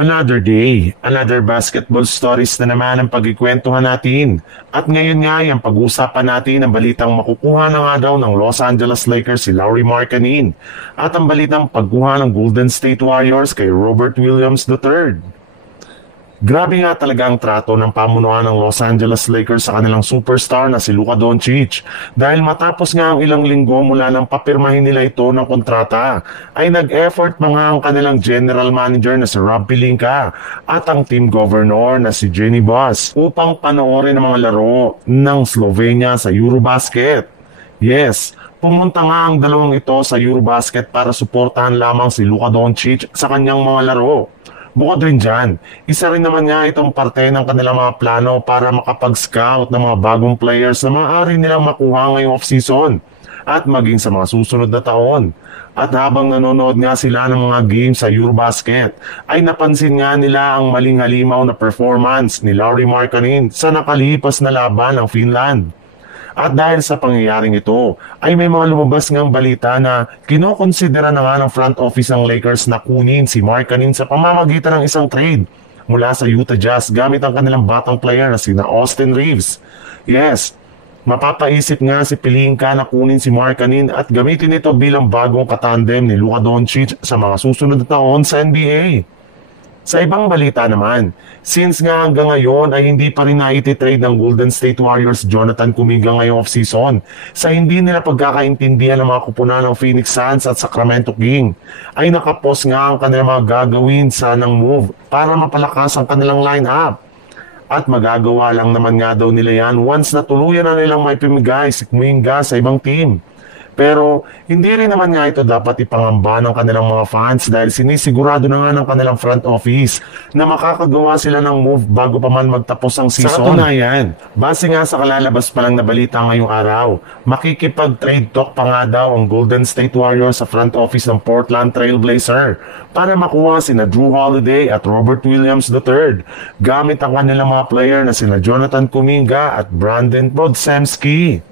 Another day, another basketball stories na naman ang pagkikwentuhan natin. At ngayon nga ay ang pag-uusapan natin ang balitang makukuha na nga daw ng Los Angeles Lakers si Lauri Markkanen at ang balitang pagkuha ng Golden State Warriors kay Robert Williams III. Grabe nga talaga ang trato ng pamunuan ng Los Angeles Lakers sa kanilang superstar na si Luka Doncic dahil matapos nga ang ilang linggo mula nang papirmahin nila ito ng kontrata ay nag-effort pa nga ang kanilang general manager na si Rob Pelinka at ang team governor na si Jenny Buss upang panoorin ang mga laro ng Slovenia sa Eurobasket. Yes, pumunta nga ang dalawang ito sa Eurobasket para suportahan lamang si Luka Doncic sa kanyang mga laro. Bukod rin dyan, isa rin naman nga itong parte ng kanilang mga plano para makapag-scout ng mga bagong players na maaari nilang makuha ngayong off-season at maging sa mga susunod na taon. At habang nanonood nga sila ng mga games sa Eurobasket, ay napansin nga nila ang maling halimaw na performance ni Lauri Markkanen sa nakalipas na laban ng Finland. At dahil sa pangyayaring ito, ay may mga lumabas ngang balita na kinokonsidera na nga ng front office ng Lakers na kunin si Markkanen sa pamamagitan ng isang trade mula sa Utah Jazz gamit ang kanilang batang player na sina Austin Reeves. Yes, mapapaisip nga si Pelinka na kunin si Markkanen at gamitin ito bilang bagong katandem ni Luka Doncic sa mga susunod na taon sa NBA. Sa ibang balita naman, since nga hanggang ngayon ay hindi pa rin naititrade ng Golden State Warriors Jonathan Kuminga ngayong off-season sa hindi nila pagkakaintindihan ng mga kupunan ng Phoenix Suns at Sacramento King, ay nakapost nga ang kanilang mga gagawin sanang move para mapalakas ang kanilang line-up. At magagawa lang naman nga daw nila yan once na tuluyan na nilang may pimigay si Kuminga sa ibang team. Pero hindi rin naman nga ito dapat ipangamba ng kanilang mga fans dahil sinisigurado na nga ng kanilang front office na makakagawa sila ng move bago pa man magtapos ang season. Sa katunayan, base nga sa kalalabas pa lang na balita ngayong araw, makikipag-trade talk pa nga daw ang Golden State Warriors sa front office ng Portland Trail Blazer para makuha sina Jrue Holiday at Robert Williams III gamit ang kanilang mga player na sina Jonathan Kuminga at Brandon Podziemski.